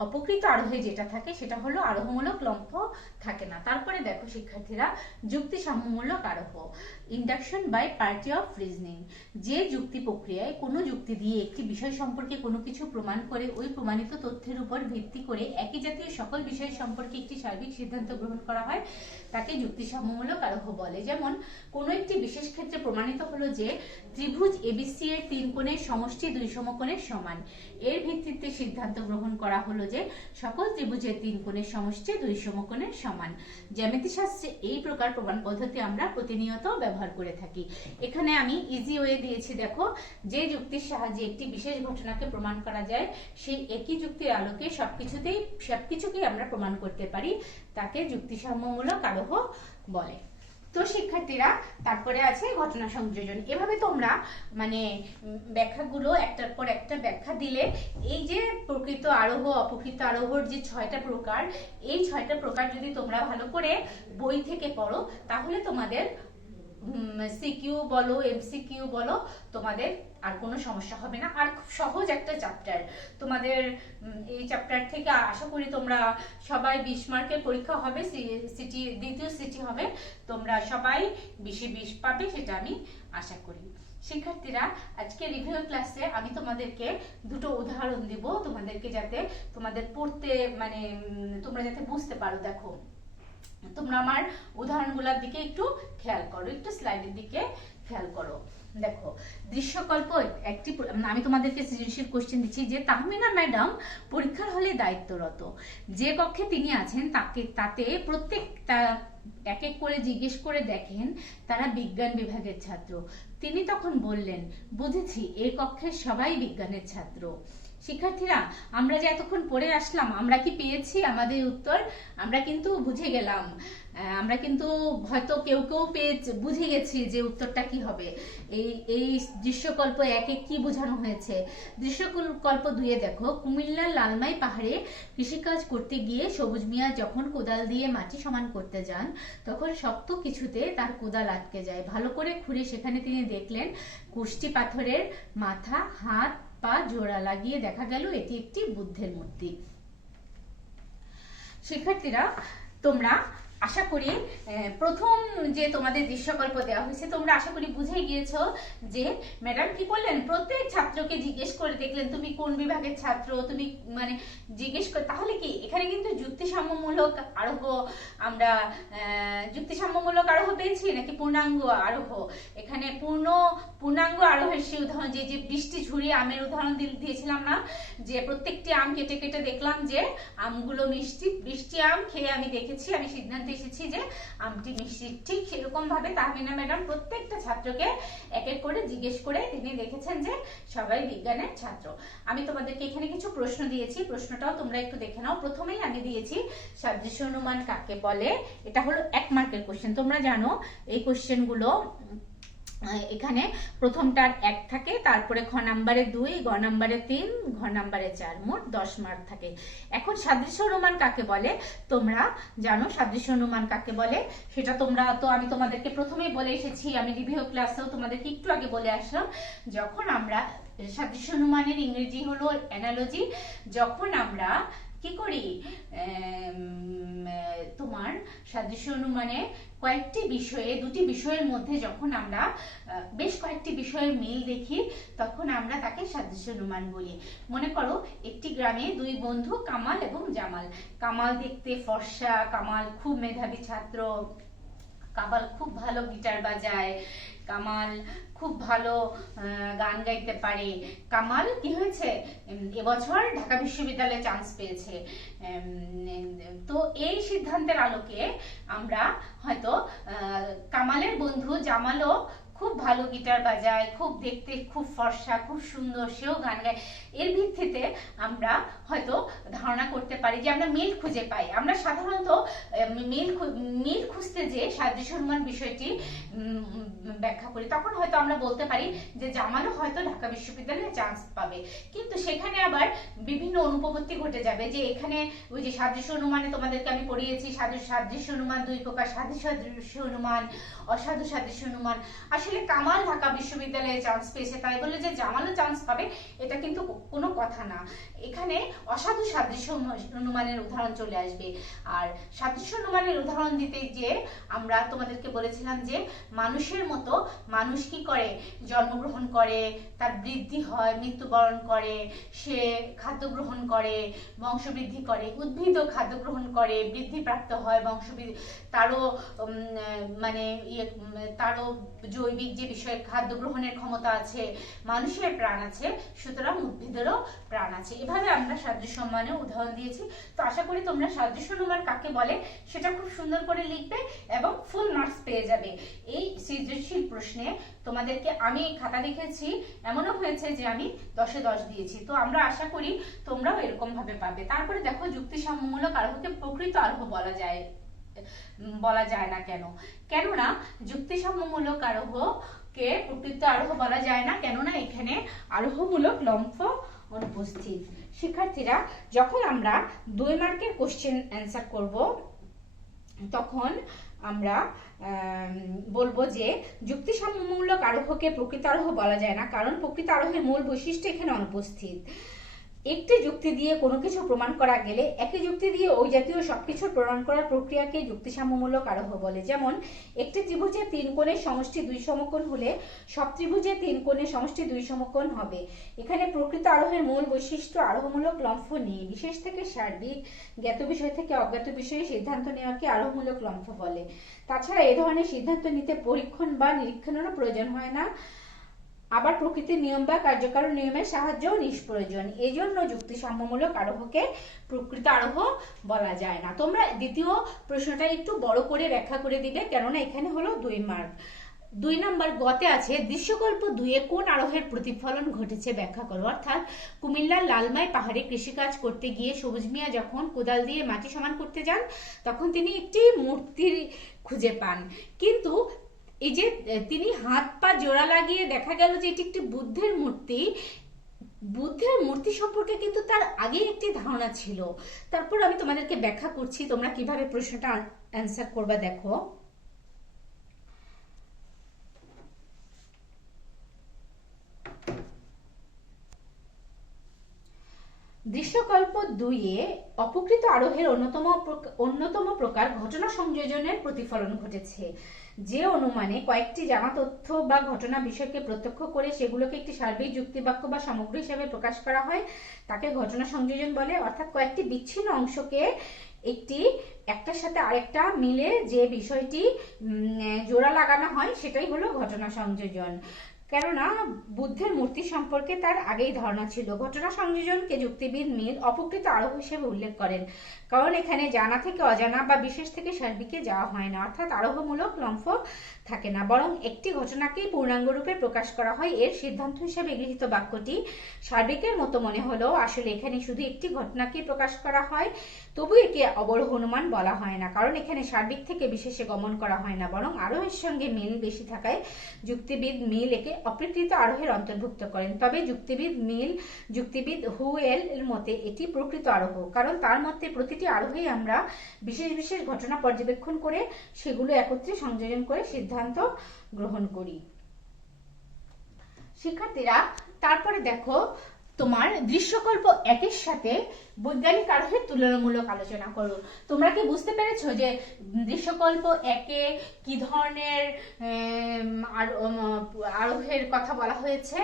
অপকৃত আরোহে যেটা থাকে সেটা হলো আরোহমূলক লম্ফ থাকে না। তারপরে দেখো শিক্ষার্থীরা, যুক্তি সাম্যমূলক আরোহ, induction by party of reasoning. যে যুক্তি প্রক্রিয়ায় কোনো যুক্তি দিয়ে একটি বিষয় সম্পর্কে কোনো কিছু প্রমাণ করে ওই প্রমাণিত তথ্যের উপর ভিত্তি করে একই জাতীয় সকল বিষয় সম্পর্কে একটি সার্বিক সিদ্ধান্ত গ্রহণ করা হয় তাকে যুক্তি সাম্যমূলক আরোহ বলে। যেমন কোনো একটি বিশেষ ক্ষেত্রে প্রমাণিত হলো যে ত্রিভুজ এবিসি এর 3 কোণের সমষ্টি 2 সমকোণের সমান। এর ভিত্তিতে সিদ্ধান্ত গ্রহণ করা হলো যে সকল ত্রিভুজের 3 কোণের সমষ্টি 2 সমকোণের সমান। জ্যামিতি শাস্ত্রে এই প্রকার প্রমাণ পদ্ধতি আমরা প্রতিনিয়ত ব্যবহার করে থাকি। এখানে আমি ইজি ওয়ে দিয়েছি, দেখো যে যুক্তির সাহায্যে একটি বিশেষ ঘটনাকে প্রমাণ করা যায় সেই একই যুক্তির আলোকে সবকিছুকেই আমরা প্রমাণ করতে পারি, তাকে যুক্তিসাম্যমূলক আরোহ বলে। তো শিক্ষার্থীরা, তারপরে আছে ঘটনা সংযোজন। এভাবে তোমরা মানে ব্যাখ্যাগুলো একটার পর একটা ব্যাখ্যা দিলে এই যে প্রকৃত আরোহ অপকৃত আরোহর যে 6টা প্রকার, এই 6টা প্রকার যদি তোমরা ভালো করে বই থেকে পড়ো তাহলে তোমাদের সিকিউ বলো এমসিকিউ বলো তোমাদের আর কোনো সমস্যা হবে না। আর খুব সহজ একটা চ্যাপ্টার তোমাদের, এই চ্যাপ্টার থেকে আশা করি তোমরা সবাই 20 মার্কের পরীক্ষা হবে, সিটি দ্বিতীয় সিটি হবে, তোমরা সবাই 20-এ 20 পাবে, সেটা আমি আশা করি। শিক্ষার্থীরা, আজকে রিভিউ ক্লাসে আমি তোমাদেরকে 2টো উদাহরণ দিব তোমাদেরকে, যাতে তোমাদের পড়তে মানে তোমরা যাতে বুঝতে পারো। দেখো তোমরা আমার উদাহরণগুলোর দিকে একটু খেয়াল করো, একটু স্লাইডের দিকে খেয়াল করো। দেখো দৃশ্যকল্প একটি, আমি তোমাদেরকে সৃজনশীল কোশ্চেন দিচ্ছি যে তাহমিনা ম্যাডাম পরীক্ষার হলে দায়িত্বরত। যে কক্ষে তিনি আছেন তাতে প্রত্যেকটা এক এক করে জিজ্ঞেস করে দেখেন তারা বিজ্ঞান বিভাগের ছাত্র। তিনি তখন বললেন, বুঝেছি, এই কক্ষের সবাই বিজ্ঞানের ছাত্র। শিক্ষার্থীরা, আমরা যে এতক্ষণ পড়ে আসলাম, আমরা কি পেয়েছি আমাদের উত্তর? আমরা কিন্তু বুঝে গেলাম, আমরা কিন্তু হয়তো কেউ কেউ বুঝে গেছি যে উত্তরটা কি হবে। এই দৃশ্যকল্প 1-এ কি বোঝানো হয়েছে? দৃশ্যকল্প 2-এ দেখো, কুমিল্লার লালমাই পাহাড়ে কৃষিকাজ করতে গিয়ে সবুজ মিয়া যখন কোদাল দিয়ে মাটি সমান করতে যান তখন শক্ত কিছুতে তার কোদাল আটকে যায়। ভালো করে খুঁড়ে সেখানে তিনি দেখলেন কুষ্টি পাথরের মাথা, হাত পা জোড়া লাগিয়ে দেখা গেল এটি একটি বুদ্ধের মূর্তি। শিক্ষার্থীরা, তোমরা আশা করি প্রথম যে তোমাদের দৃশ্যকল্প দেওয়া হয়েছে তোমরা আশা করি বুঝে গিয়েছো যে ম্যাডাম কি করলেন, প্রত্যেক ছাত্রকে জিজ্ঞেস করে দেখলেন তুমি কোন বিভাগের ছাত্র, তুমি মানে জিজ্ঞেস করে। তাহলে কি এখানে কিন্তু যুক্তিসাম্যমূলক আরোহ, আমরা যুক্তিসাম্যমূলক আরোহ পেয়েছি নাকি পূর্ণাঙ্গ আরোহ? এখানে পূর্ণাঙ্গ আরোহের সেই উদাহরণ, যে 20টি ঝুড়ি আমের উদাহরণ দিয়েছিলাম না, যে প্রত্যেকটি আম কেটে কেটে দেখলাম যে আমগুলো মিষ্টি। 20টি আম খেয়ে আমি দেখেছি, আমি সিদ্ধান্ত এসেছি যে আমটি মিষ্টি। ঠিক সেরকম ভাবে তাহমিনা ম্যাডাম প্রত্যেকটা ছাত্রকে এক এক করে জিজ্ঞেস করে তিনি দেখেছেন যে সবাই বিজ্ঞানের ছাত্র। আমি তোমাদেরকে এখানে কিছু প্রশ্ন দিয়েছি, প্রশ্নটাও তোমরা একটু দেখে নাও। প্রথমেই আমি দিয়েছি সাদৃশ্য অনুমান কাকে বলে, এটা হলো 1 মার্কের কোশ্চেন। তোমরা জানো এই কোশ্চেনগুলো এখানে প্রথমটার 1 থাকে, তারপরে খ নাম্বারে 2, গ নাম্বারে 3, ঘ নাম্বারে 4, মোট 10 মার্ক থাকে। এখন সাদৃশ্য অনুমান কাকে বলে তোমরা জানো? সাদৃশ্য অনুমান কাকে বলে সেটা তোমরা তো আমি তোমাদেরকে প্রথমেই বলে এসেছি, আমি রিভিউ ক্লাসেও তোমাদেরকে একটু আগে বলে আসলাম। যখন আমরা সাদৃশ্য অনুমানের ইংরেজি হলো অ্যানালজি। যখন আমরা কি করি, তোমার সাদৃশ্য অনুমানে কয়েকটি বিষয়ে, দুটি বিষয়ের মধ্যে যখন আমরা বেশ কয়েকটি বিষয়ের মিল দেখি, তখন আমরা তাকে সাদৃশ্য অনুমান বলি। মনে করো একটি গ্রামে 2 বন্ধু, কামাল এবং জামাল। কামাল দেখতে ফর্সা, কামাল খুব মেধাবী ছাত্র, কামাল খুব ভালো গিটার বাজায়, কামাল খুব ভালো গান গাইতে পারে। কামাল কি হয়েছে, এবছর ঢাকা বিশ্ববিদ্যালয়ে চান্স পেয়েছে। তো এই সিদ্ধান্তের আলোকে আমরা হয়তো কামালের বন্ধু জামালও খুব ভালো গিটার বাজায়, খুব দেখতে খুব ফর্সা, খুব সুন্দর, সেও গান গায়, এর ভিত্তিতে আমরা হয়তো ধারণা করতে পারি যে আমরা মিল খুঁজে পাই। আমরা সাধারণত মিল খুঁজতে যে সাদৃশ্য অনুমান বিষয়টি ব্যাখ্যা করি, তখন হয়তো আমরা বলতে পারি যে জামালও হয়তো ঢাকা বিশ্ববিদ্যালয়ে চান্স পাবে। কিন্তু সেখানে আবার বিভিন্ন অনুপপত্তি ঘটে যাবে, যে এখানে ওই যে সাদৃশ্য অনুমানে তোমাদেরকে আমি পড়িয়েছি, সাদৃশ্য অনুমান 2 প্রকার, সাধু সাদৃশ্য অনুমান, অসাধু সাদৃশ্য অনুমান। আসলে কামাল ঢাকা বিশ্ববিদ্যালয়ে চান্স পেয়েছে তাই বলে যে জামালও চান্স পাবে এটা কিন্তু কোনো কথা না। এখানে অসাধু সাদৃশ্য অনুমানের উদাহরণ চলে আসবে। আর সাদৃশ্য অনুমানের উদাহরণ দিতে যে আমরা তোমাদেরকে বলেছিলাম যে মানুষের মতো মানুষ কি করে, জন্মগ্রহণ করে, তার বৃদ্ধি হয়, মৃত্যুবরণ করে, সে খাদ্য গ্রহণ করে, বংশবৃদ্ধি করে। উদ্ভিদও খাদ্য গ্রহণ করে, বৃদ্ধিপ্রাপ্ত হয়, বংশবৃদ্ধি, তারও মানে তারও জৈবিক যে বিষয়ে খাদ্য গ্রহণের ক্ষমতা আছে। মানুষের প্রাণ আছে, সুতরাং উদ্ভিদেরও প্রাণ আছে। এভাবে আমরা সাদৃশ্য অনুমানের উদাহরণ দিয়েছি। তো আশা করি তোমরা সাদৃশ্য অনুমান কাকে বলে সেটা খুব সুন্দর করে লিখবে এবং ফুল মার্কস পেয়ে যাবে। এই সৃজনশীল প্রশ্নে তোমাদেরকে আমি খাতা দেখেছি, এমনও হয়েছে যে আমি 10-এ 10 দিয়েছি। তো আমরা আশা করি তোমরাও এরকম ভাবে পাবে। তারপরে দেখো, যুক্তিসম্মূলক আরোহকে প্রকৃত আরোহ বলা যায় না কেন? কেননা যুক্তিসম্মূলক আরোহকে প্রকৃত আরোহ বলা যায় না, কেননা এখানে আরোহমূলক লম্ফ অনুপস্থিত। শিক্ষার্থীরা, যখন আমরা 2 মার্কের কোশ্চেন অ্যান্সার করব, তখন আমরা বলবো যে যুক্তিসম্মূলক আরোহকে প্রকৃত আরোহ বলা যায় না, কারণ প্রকৃত আরোহের মূল বৈশিষ্ট্য এখানে অনুপস্থিত। একটি যুক্তি দিয়ে কোনো কিছু প্রমাণ করা গেলে একই যুক্তি দিয়ে ওই জাতীয় সবকিছু প্রমাণ করার প্রক্রিয়াকে যুক্তিসাম্যমূলক আরোহ বলে। যেমন একটি ত্রিভুজের 3 কোণের সমষ্টি 2 সমকোণ হলে সব ত্রিভুজের 3 কোণের সমষ্টি 2 সমকোণ হবে। এখানে প্রকৃত আরোহের মূল বৈশিষ্ট্য আরোহমূলক লম্ফ নিয়ে বিশেষ থেকে সার্বিক, জ্ঞাত বিষয় থেকে অজ্ঞাত বিষয়ে সিদ্ধান্ত নেওয়াকে আরোহমূলক লম্ফ বলে। তাছাড়া এ ধরনের সিদ্ধান্ত নিতে পরীক্ষণ বা নিরীক্ষণেরও প্রয়োজন হয় না, আবার প্রকৃতির নিয়ম বা কার্যকারণ নিয়মের সাহায্যও নিষ্প্রয়োজন। এই জন্য যুক্তিসাম্যমূলক আরোহকে প্রকৃত আরোহ বলা যায় না। তোমরা দ্বিতীয় প্রশ্নটা একটু বড় করে ব্যাখ্যা করে দিবে, কেননা এখানে হলো 2 মার্ক। 2 নাম্বার গতে আছে, দৃশ্যকল্প 2-এ কোন আরোহের প্রতিফলন ঘটেছে ব্যাখ্যা করো। অর্থাৎ কুমিল্লার লালমাই পাহাড়ে কৃষিকাজ করতে গিয়ে সবুজ মিয়া যখন কোদাল দিয়ে মাটি সমান করতে যান, তখন তিনি একটি মূর্তি খুঁজে পান। কিন্তু এই যে তিনি হাত পা জোড়া লাগিয়ে দেখা গেল যে এটি একটি বুদ্ধের মূর্তি সম্পর্কে কিন্তু তার আগে একটি ধারণা ছিল। তারপর আমি তোমাদেরকে ব্যাখ্যা করছি, তোমরা কিভাবে প্রশ্নটা অ্যান্সার করবা। দেখো, দৃশ্যকল্প 2-এ অপকৃত আরোহের অন্যতম প্রকার ঘটনা সংযোজনের প্রতিফলন ঘটেছে। যে অনুমানে কয়েকটি জানা তথ্য বা ঘটনা বিষয়কে প্রত্যক্ষ করে সেগুলোকে একটি সার্বিক যুক্তিবাক্য বা সমগ্র হিসেবে প্রকাশ করা হয় তাকে ঘটনা সংযোজন বলে। অর্থাৎ কয়েকটি বিচ্ছিন্ন অংশকে একটার সাথে আরেকটা মিলে যে বিষয়টি জোড়া লাগানো হয় সেটাই হলো ঘটনা সংযোজন। কেননা বুদ্ধের মূর্তি সম্পর্কে তার আগেই ধারণা ছিল। ঘটনা সংযোজনকে যুক্তিবিদ মিল অপকৃত আরোহ হিসেবে উল্লেখ করেন, কারণ এখানে জানা থেকে অজানা বা বিশেষ থেকে সার্বিকে যাওয়া হয় না, অর্থাৎ আরোহমূলক লম্ফ থাকে না, বরং একটি ঘটনাকেই পূর্ণাঙ্গ রূপে প্রকাশ করা হয়। এর সিদ্ধান্ত হিসেবে গৃহীত বাক্যটি সার্বিকের মতো মনে হলেও আসলে এখানে শুধু একটি ঘটনাকেই প্রকাশ করা হয়। তবু একে অবরোহ অনুমান বলা হয় না, কারণ এখানে সার্বিক থেকে বিশেষে গমন করা হয় না, বরং আরোহের সঙ্গে মিল বেশি থাকায় যুক্তিবিদ মিল একে অপ্রকৃত আরোহের অন্তর্ভুক্ত করেন। তবে যুক্তিবিদ হুয়েল এর মতে এটি প্রকৃত আরোহ, কারণ তার মতে প্রতিটি আরোহেই আমরা বিশেষ বিশেষ ঘটনা পর্যবেক্ষণ করে সেগুলো একত্রে সংযোজন করে সিদ্ধান্ত গ্রহণ করি। শিক্ষার্থীরা, তারপরে দেখো তোমার দৃশ্যকল্প একের সাথে বৈজ্ঞানিক আরোহের তুলনামূলক আলোচনা করো। তোমরা কি বুঝতে পেরেছো যে দৃশ্যকল্প একে কি ধরনের আরোহের কথা বলা হয়েছে?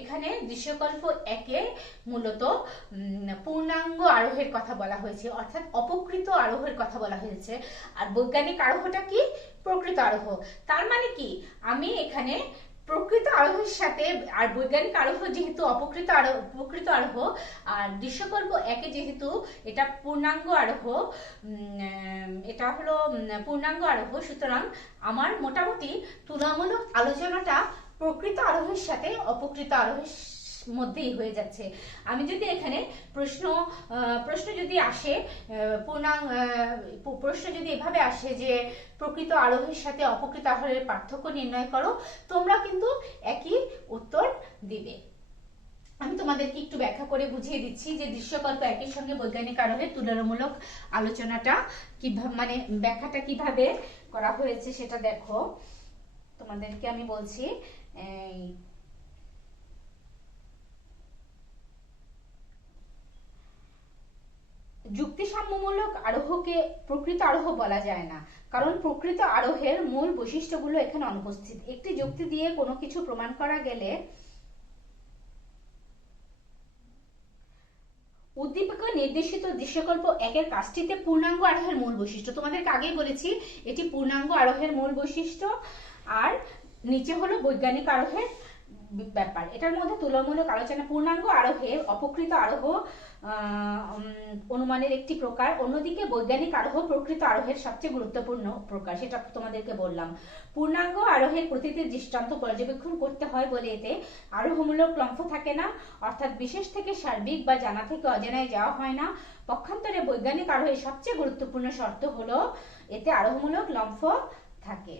এখানে দৃশ্যকল্প একে মূলত পূর্ণাঙ্গ আরোহের কথা বলা হয়েছে, অর্থাৎ অপকৃত আরোহের কথা বলা হয়েছে। আর বৈজ্ঞানিক আরোহটা কি? প্রকৃত আরোহ। তার মানে কি, আমি এখানে প্রকৃত আরোহের সাথে আর বৈজ্ঞানিক আরোহ যেহেতু প্রকৃত আরোহ, আর দৃশ্যকল্প একে যেহেতু এটা পূর্ণাঙ্গ আরোহ, এটা হলো পূর্ণাঙ্গ আরোহ, সুতরাং আমার মোটামুটি তুলনামূলক আলোচনাটা প্রকৃত আরোহের সাথে অপকৃত আরোহের মধ্যেই হয়ে যাচ্ছে। আমি যদি এখানে প্রশ্ন যদি আসে, প্রশ্ন যদি এভাবে আসে যে প্রকৃত আরোহের সাথে অপকৃত আরোহের পার্থক্য নির্ণয় করো, তোমরা কিন্তু একই উত্তর দিবে। আমি তোমাদেরকে একটু ব্যাখ্যা করে বুঝিয়ে দিচ্ছি যে দৃশ্যকল্প একের সঙ্গে বৈজ্ঞানিক আরোহের তুলনামূলক আলোচনাটা কিভাবে, মানে ব্যাখ্যাটা কিভাবে করা হয়েছে সেটা দেখো। তোমাদেরকে আমি বলছি, যুক্তিসাম্যমূলক আরোহকে প্রকৃত আরোহ বলা যায় না, কারণ প্রকৃত আরোহের মূল বৈশিষ্ট্যগুলো এখানে অনুপস্থিত। একটি যুক্তি দিয়ে কোনো কিছু প্রমাণ করা গেলে উদ্দীপক নির্দেশিত দৃশ্যকল্প একের কাজটিতে পূর্ণাঙ্গ আরোহের মূল বৈশিষ্ট্য। তোমাদেরকে আগেই বলেছি এটি পূর্ণাঙ্গ আরোহের মূল বৈশিষ্ট্য, আর নিচে হলো বৈজ্ঞানিক আরোহের ব্যাপার। এটার মধ্যে তুলনামূলক আলোচনা। পূর্ণাঙ্গ আরোহে অপকৃত আরোহ অনুমানের একটি প্রকার, অন্যদিকে বৈজ্ঞানিক আরোহ প্রকৃত আরোহের সবচেয়ে গুরুত্বপূর্ণ প্রকার, সেটা তোমাদেরকে বললাম। পূর্ণাঙ্গ আরোহের প্রতিটি দৃষ্টান্ত পর্যবেক্ষণ করতে হয় বলে এতে আরোহমূলক লম্ফ থাকে না, অর্থাৎ বিশেষ থেকে সার্বিক বা জানা থেকে অজানায় যাওয়া হয় না। পক্ষান্তরে বৈজ্ঞানিক আরোহের সবচেয়ে গুরুত্বপূর্ণ শর্ত হলো এতে আরোহমূলক লম্ফ থাকে।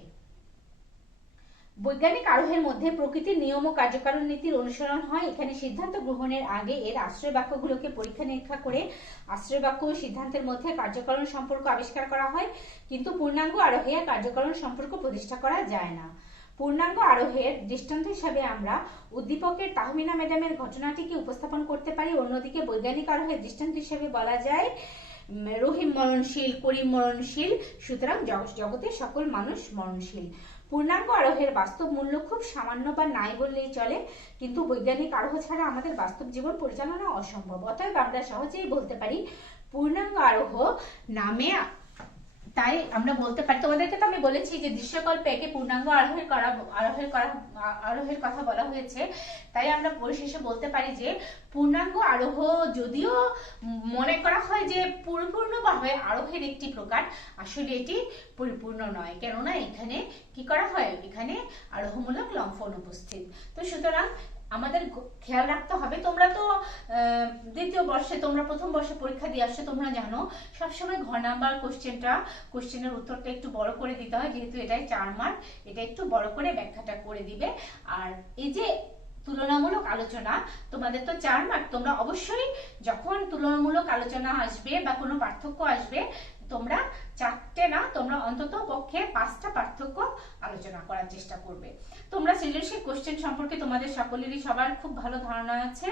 বৈজ্ঞানিক আরোহের মধ্যে প্রকৃতির নিয়ম ও কার্যকারণ নীতির অনুসরণ হয়। এখানে সিদ্ধান্ত গ্রহণের আগে এর আশ্রয় বাক্যগুলোকে পরীক্ষা নিরীক্ষা করে আশ্রয় বাক্য ও সিদ্ধান্তের মধ্যে কার্যকারণ সম্পর্ক আবিষ্কার করা হয়, কিন্তু পূর্ণাঙ্গ আরোহে কার্যকারণ সম্পর্ক প্রতিষ্ঠা করা যায় না। পূর্ণাঙ্গ আরোহের দৃষ্টান্ত হিসাবে আমরা উদ্দীপকের তাহমিনা ম্যাডামের ঘটনাটিকে উপস্থাপন করতে পারি। অন্যদিকে বৈজ্ঞানিক আরোহের দৃষ্টান্ত হিসাবে বলা যায় রহিম মরণশীল, করিম মরণশীল, সুতরাং জগতের সকল মানুষ মরণশীল। পূর্ণাঙ্গ আরোহের বাস্তব মূল্য খুব সামান্য বা নাই বললেই চলে, কিন্তু বৈজ্ঞানিক আরোহ ছাড়া আমাদের বাস্তব জীবন পরিচালনা অসম্ভব। অতএব আমরা সহজেই বলতে পারি পূর্ণাঙ্গ আরোহ নামে, তাই আমরা বলতে পারি, তোমাদেরকে তো আমি বলেছি যে দৃশ্যকল্পে একে পূর্ণাঙ্গ আরোহের কথা বলা হয়েছে, তাই আমরা পরিশেষে বলতে পারি যে পূর্ণাঙ্গ আরোহ যদিও মনে করা হয় যে পরিপূর্ণভাবে আরোহের একটি প্রকার, আসলে এটি পরিপূর্ণ নয়, কেননা এখানে কি করা হয়, এখানে আরোহমূলক লম্ফ অনুপস্থিত। তো সুতরাং আমাদের খেয়াল রাখতে হবে। তোমরা তো দ্বিতীয় বর্ষে, তোমরা প্রথম বর্ষে পরীক্ষা দিয়ে আসছো, তোমরা জানো সবসময় ঘ নাম্বার কোশ্চেনের উত্তরটা একটু বড় করে দিতে হয়, যেহেতু এটাই 4 মার্ক, এটা একটু বড় করে ব্যাখ্যাটা করে দিবে। আর এই যে তুলনামূলক আলোচনা, তোমাদের তো 4 মার্ক, তোমরা অবশ্যই যখন তুলনামূলক আলোচনা আসবে বা কোনো পার্থক্য আসবে, তোমরা 4টে না, তোমরা অন্তত পক্ষে 5টা পার্থক্য আলোচনা করার চেষ্টা করবে। তোমরা সৃজনশীল কোশ্চেন সম্পর্কে তোমাদের সকলেরই সবার খুব ভালো ধারণা আছে।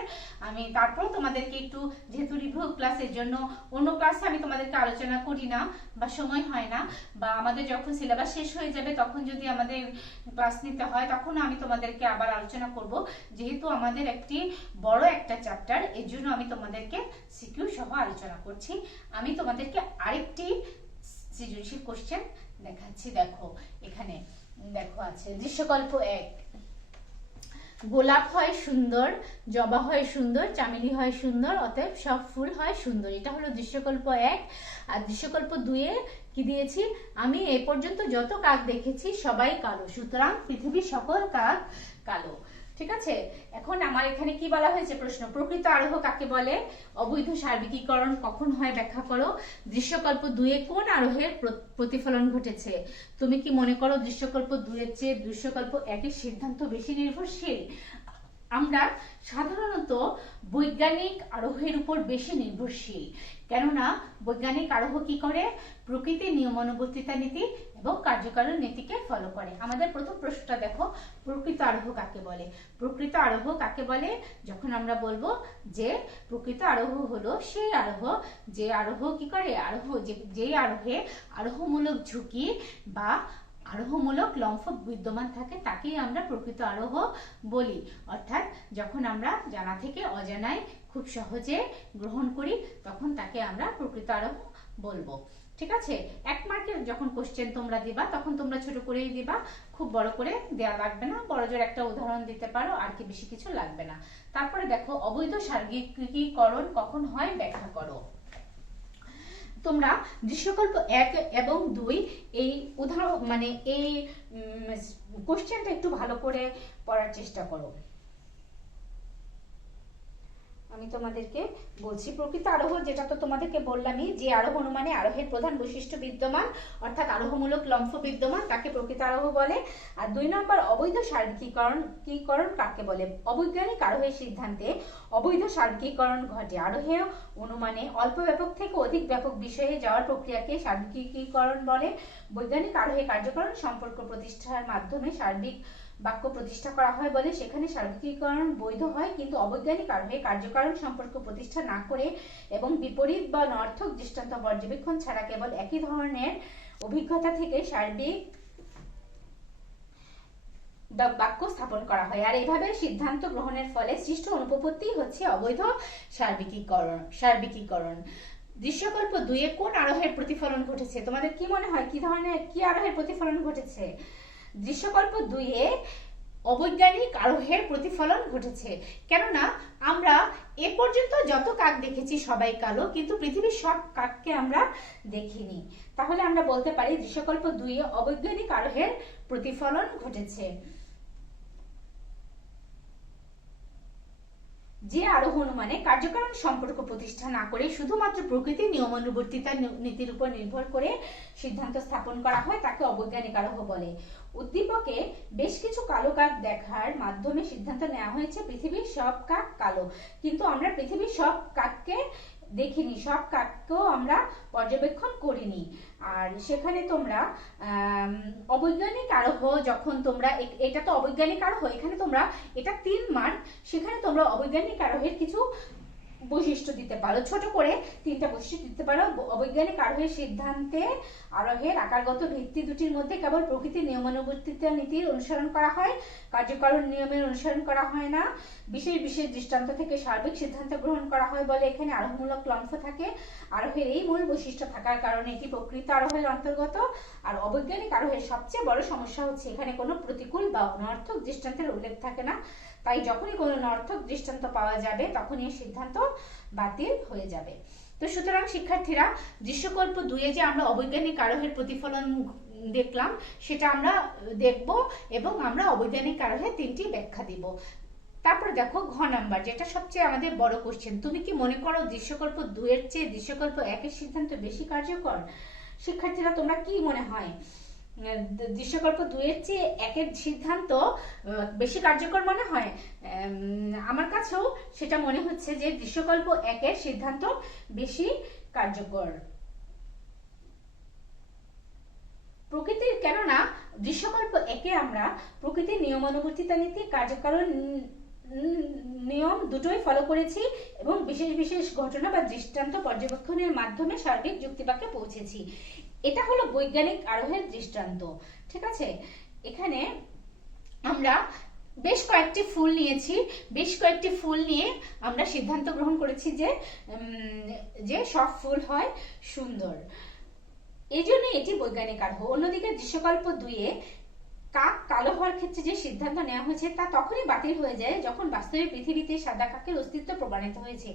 আমি তারপর তোমাদেরকে একটু, যেহেতু রিভিউ ক্লাসের জন্য অন্য ক্লাসে আমি তোমাদেরকে আলোচনা করি না বা সময় হয় না, বা আমাদের যখন সিলেবাস শেষ হয়ে যাবে তখন যদি আমাদের ক্লাস নিতে হয় তখন আমি তোমাদেরকে আবার আলোচনা করব। যেহেতু আমাদের একটি বড় একটা চ্যাপ্টার, এর জন্য আমি তোমাদেরকে সিকিউ সহ আলোচনা করছি। আমি তোমাদেরকে আরেকটি সৃজনশীল কোশ্চেন দেখাচ্ছি। দেখো এখানে দেখো আছে দৃশ্যকল্প 1। গোলাপ হয় সুন্দর, জবা হয় সুন্দর, চামেলি হয় সুন্দর, অতএব সব ফুল হয় সুন্দর। এটা হলো দৃশ্যকল্প 1। আর দৃশ্যকল্প 2-এ কি দিয়েছি, আমি এ পর্যন্ত যত কাক দেখেছি সবাই কালো, সুতরাং পৃথিবীর সকল কাক কালো। ঠিক আছে, এখন আমার এখানে কি বলা হয়েছে প্রশ্ন, প্রকৃত আরোহ কাকে বলে, অবৈধ সার্বিকীকরণ কখন হয় ব্যাখ্যা করো, দৃশ্যকল্প 2-এ কোন আরোহের প্রতিফলন ঘটেছে। তুমি কি মনে করো দৃশ্যকল্প 2-এর চেয়ে দৃশ্যকল্প 1-এর সিদ্ধান্ত বেশি নির্ভরশীল? আমরা সাধারণত বৈজ্ঞানিক আরোহের উপর বেশি নির্ভরশীল, কেননা বৈজ্ঞানিক আরোহ কি করে, প্রকৃতির নিয়মানুবর্তিতা নীতি এবং কার্যকারণ নীতিকে ফলো করে। আমাদের প্রথম প্রশ্নটা দেখো, প্রকৃত আরোহ কাকে বলে। প্রকৃত আরোহ কাকে বলে, যখন আমরা বলবো যে প্রকৃত আরোহ হলো সেই আরোহ যে আরোহ কি করে, যে আরোহে আরোহমূলক ঝুঁকি বা আরোহমূলক লম্ফ বিদ্যমান থাকে তাকেই আমরা প্রকৃত আরোহ বলি। অর্থাৎ যখন আমরা জানা থেকে অজানায় খুব সহজে গ্রহণ করি তখন তাকে আমরা প্রকৃত আরোহ বলবো। ঠিক আছে, 1 মার্কের যখন কোশ্চেন তোমরা দিবা তখন তোমরা ছোট করেই দিবা, খুব বড় করে দেয়া লাগবে না, বড়জোর একটা উদাহরণ দিতে পারো, আর কি বেশি কিছু লাগবে না। তারপরে দেখো, অবৈধ সার্বিকীকরণ কখন হয় ব্যাখ্যা করো। তোমরা দৃশ্যকল্প 1 এবং 2 এই উদাহরণ মানে এই কোশ্চেনটা একটু ভালো করে পড়ার চেষ্টা করো। আমি তোমাদেরকে বলছি, প্রকৃত আরোহ যেটা তো তোমাদেরকে বললামই, যে আরোহ অনুমানে আরোহের প্রধান বৈশিষ্ট্য বিদ্যমান অর্থাৎ আরোহমূলক লম্ফ বিদ্যমান তাকে প্রকৃত আরোহ বলে। আর 2 নম্বর, অবৈধ সার্বিকীকরণ কাকে বলে। অবৈজ্ঞানিক আরোহের সিদ্ধান্তে অবৈধ সার্বিকীকরণ ঘটে। আরোহে অনুমানে অল্প ব্যাপক থেকে অধিক ব্যাপক বিষয়ে যাওয়ার প্রক্রিয়াকে সার্বিকীকরণ বলে। বৈজ্ঞানিক আরোহে কার্যকারণ সম্পর্ক প্রতিষ্ঠার মাধ্যমে সার্বিক বাক্য প্রতিষ্ঠা করা হয় বলে সেখানে সার্বিকীকরণ বৈধ হয়, কিন্তু অবৈজ্ঞানিক আরোহে কার্যকারণ সম্পর্ক প্রতিষ্ঠা না করে এবং বিপরীত বা নর্থক দৃষ্টান্ত পর্যবেক্ষণ ছাড়া কেবল একই ধরনের অভিজ্ঞতা থেকে সার্বিক বাক্য স্থাপন করা হয়। আর এইভাবে সিদ্ধান্ত গ্রহণের ফলে সৃষ্ট অনুপপত্তি হচ্ছে অবৈধ সার্বিকীকরণ। দৃশ্যকল্প 2-এ কোন আরোহের প্রতিফলন ঘটেছে? তোমাদের কি মনে হয় কি আরোহের প্রতিফলন ঘটেছে? দৃশ্যকল্প 2-এ অবৈজ্ঞানিক আরোহের প্রতিফলন ঘটেছে, কেননা আমরা এ পর্যন্ত যত কাক দেখেছি সবাই কালো, কিন্তু পৃথিবীর সব কাককে আমরা দেখিনি। তাহলে আমরা বলতে পারি দৃশ্যকল্প 2-এ অবৈজ্ঞানিক আরোহের প্রতিফলন ঘটেছে। যে আরোহ অনুমানে কার্যকারণ সম্পর্ক প্রতিষ্ঠা না করে শুধুমাত্র প্রকৃতির নিয়মানুবর্তিতা নীতির উপর নির্ভর করে সিদ্ধান্ত স্থাপন করা হয় তাকে অবৈজ্ঞানিক আরোহ বলে। উদ্দীপকে বেশ কিছু কালো কাক দেখার মাধ্যমে সিদ্ধান্ত নেওয়া হয়েছে পৃথিবীর সব কাক কালো, কিন্তু আমরা পৃথিবীর সব কাককে দেখিনি, সব কাককেও আমরা পর্যবেক্ষণ করিনি। আর সেখানে তোমরা অবৈজ্ঞানিক আরোহ যখন তোমরা এটা তো অবৈজ্ঞানিক আরোহ, এখানে তোমরা এটা 3 মার্ক, সেখানে তোমরা অবৈজ্ঞানিক আরোহের কিছু বৈশিষ্ট্য দিতে পারো, ছোট করে 3টা বৈশিষ্ট্য দিতে পারো। অবৈজ্ঞানিক আরোহের সিদ্ধান্তে আরোহের আকারগত ভিত্তি দুটির মধ্যে কেবল প্রকৃতির নিয়মানুবর্তিতা নীতির অনুসরণ করা হয়, কার্যকারণ নিয়মের অনুসরণ করা হয় না। বিশেষ বিশেষ দৃষ্টান্ত থেকে সার্বিক সিদ্ধান্ত গ্রহণ করা হয় বলে এখানে আরোহমূলক লম্ফ থাকে। আরোহের এই মূল বৈশিষ্ট্য থাকার কারণে এটি প্রকৃত আরোহের অন্তর্গত। আর অবৈজ্ঞানিক আরোহের সবচেয়ে বড় সমস্যা হচ্ছে এখানে কোনো প্রতিকূল বা অনর্থক দৃষ্টান্তের উল্লেখ থাকে না, তাই যখনই কোনো অনর্থক দৃষ্টান্ত পাওয়া যাবে তখনই এই সিদ্ধান্ত বাতিল হয়ে যাবে। তো সুতরাং শিক্ষার্থীরা, দৃশ্যকল্প 2-এ যে আমরা অবৈজ্ঞানিক আরোহের প্রতিফলন দেখলাম সেটা আমরা দেখব এবং আমরা অবৈজ্ঞানিক আরোহের 3টি ব্যাখ্যা দিব। তারপর দেখো ঘ নাম্বার, যেটা সবচেয়ে আমাদের বড় কোশ্চেন, তুমি কি মনে করো দৃশ্যকল্প 2-এর চেয়ে দৃশ্যকল্প 1-এর সিদ্ধান্ত বেশি কার্যকর? শিক্ষার্থীরা, তোমরা কি মনে হয় দৃশ্যকল্প 2-এর চেয়ে 1-এর সিদ্ধান্ত বেশি কার্যকর মনে হয়? আমার কাছেও সেটা মনে হচ্ছে যে দৃশ্যকল্প 1-এর সিদ্ধান্ত বেশি কার্যকর। প্রকৃতির, কেননা দৃশ্যকল্প 1-এ আমরা প্রকৃতির নিয়মানুবর্তিতা নীতি কার্যকারণ নিয়ম দুটোই ফলো করেছি এবং বিশেষ বিশেষ ঘটনা বা দৃষ্টান্ত পর্যবেক্ষণের মাধ্যমে সার্বিক যুক্তিবাক্যে পৌঁছেছি। এটা হলো বৈজ্ঞানিক আরোহের দৃষ্টান্ত। ঠিক আছে, এখানে আমরা বেশ কয়েকটি ফুল নিয়েছি, বেশ কয়েকটি ফুল নিয়ে আমরা সিদ্ধান্ত গ্রহণ করেছি যে সব ফুল হয় সুন্দর, এই জন্য এটি বৈজ্ঞানিক আরোহ। অন্যদিকে দৃশ্যকল্প 2-এ কাক কালো হওয়ার ক্ষেত্রে যে সিদ্ধান্ত নেওয়া হয়েছে তা তখনই বাতিল হয়ে যায় যখন বাস্তবে পৃথিবীতে সাদা কাকের অস্তিত্ব প্রমাণিত হয়েছে।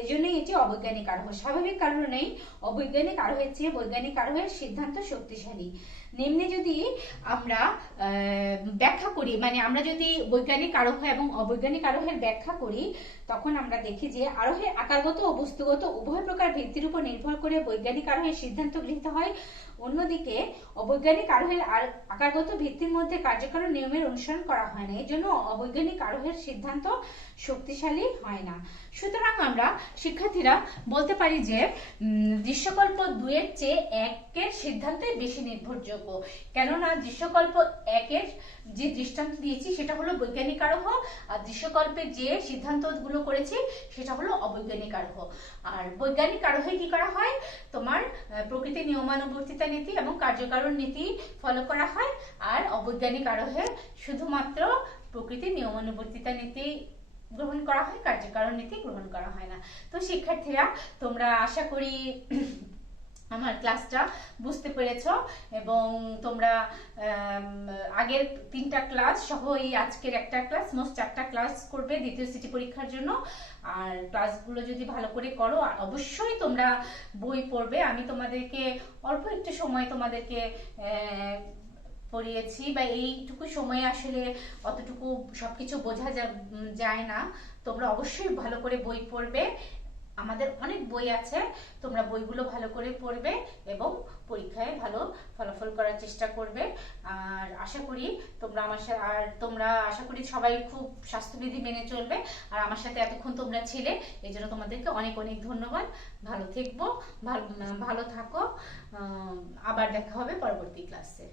এজন্যই এটি অবৈজ্ঞানিক আরোহ। স্বাভাবিক কারণে নেই, অবৈজ্ঞানিক আরোহের চেয়ে বৈজ্ঞানিক আরোহের সিদ্ধান্ত শক্তিশালী। নিম্নে যদি আমরা ব্যাখ্যা করি, মানে আমরা যদি বৈজ্ঞানিক আরোহ এবং অবৈজ্ঞানিক আরোহের ব্যাখ্যা করি, তখন আমরা দেখি যে আরোহের আকারগত ও বস্তুগত উভয় প্রকার ভিত্তির উপর নির্ভর করে বৈজ্ঞানিক আরোহের সিদ্ধান্ত গৃহীত হয়। অন্যদিকে অবৈজ্ঞানিক আরোহের আকারগত ভিত্তির মধ্যে কার্যকারণ নিয়মের অনুসরণ করা হয় না, এই জন্য অবৈজ্ঞানিক আরোহের সিদ্ধান্ত শক্তিশালী হয় না। সুতরাং আমরা শিক্ষার্থীরা বলতে পারি যে দৃশ্যকল্প 2 এর চেয়ে 1 এর সিদ্ধান্তই বেশি নির্ভরযোগ্য। কেননা দৃশ্যকল্প 1 এর যে দৃষ্টান্ত দিয়েছি সেটা হলো বৈজ্ঞানিক আরোহ, আর দৃশ্যকল্পে যে সিদ্ধান্তগুলো করেছি সেটা হলো অবৈজ্ঞানিক আরোহ। আর বৈজ্ঞানিক আরোহে কি করা হয়, তোমার প্রকৃতির নিয়মানুবর্তিতা নীতি এবং কার্যকারণ নীতি ফলো করা হয়। আর অবৈজ্ঞানিক আরোহে শুধুমাত্র প্রকৃতির নিয়মানুবর্তিতা নীতি গ্রহণ করা হয়, কার্যকারণ নীতি গ্রহণ করা হয় না। তো শিক্ষার্থীরা, তোমরা আশা করি আমার ক্লাসটা বুঝতে পেরেছো এবং তোমরা আগের 3টা ক্লাস সহ এই আজকের একটা ক্লাস, মোট 4টা ক্লাস করবে দ্বিতীয় সিটি পরীক্ষার জন্য। আর ক্লাসগুলো যদি ভালো করে করো, অবশ্যই তোমরা বই পড়বে। আমি তোমাদেরকে অল্প একটু সময় তোমাদেরকে পড়িয়েছি, বা এইটুকু সময়ে আসলে অতটুকু সবকিছু বোঝা যায় না। তোমরা অবশ্যই ভালো করে বই পড়বে। আমাদের অনেক বই আছে, তোমরা বইগুলো ভালো করে পড়বে এবং পরীক্ষায় ভালো ফলাফল করার চেষ্টা করবে। আর আশা করি তোমরা আমার সাথে, আর তোমরা আশা করি সবাই খুব স্বাস্থ্যবিধি মেনে চলবে। আর আমার সাথে এতক্ষণ তোমরা ছিলে, এই জন্য তোমাদেরকে অনেক অনেক ধন্যবাদ। ভালো থাকবো, ভালো থাকো। আবার দেখা হবে পরবর্তী ক্লাসে।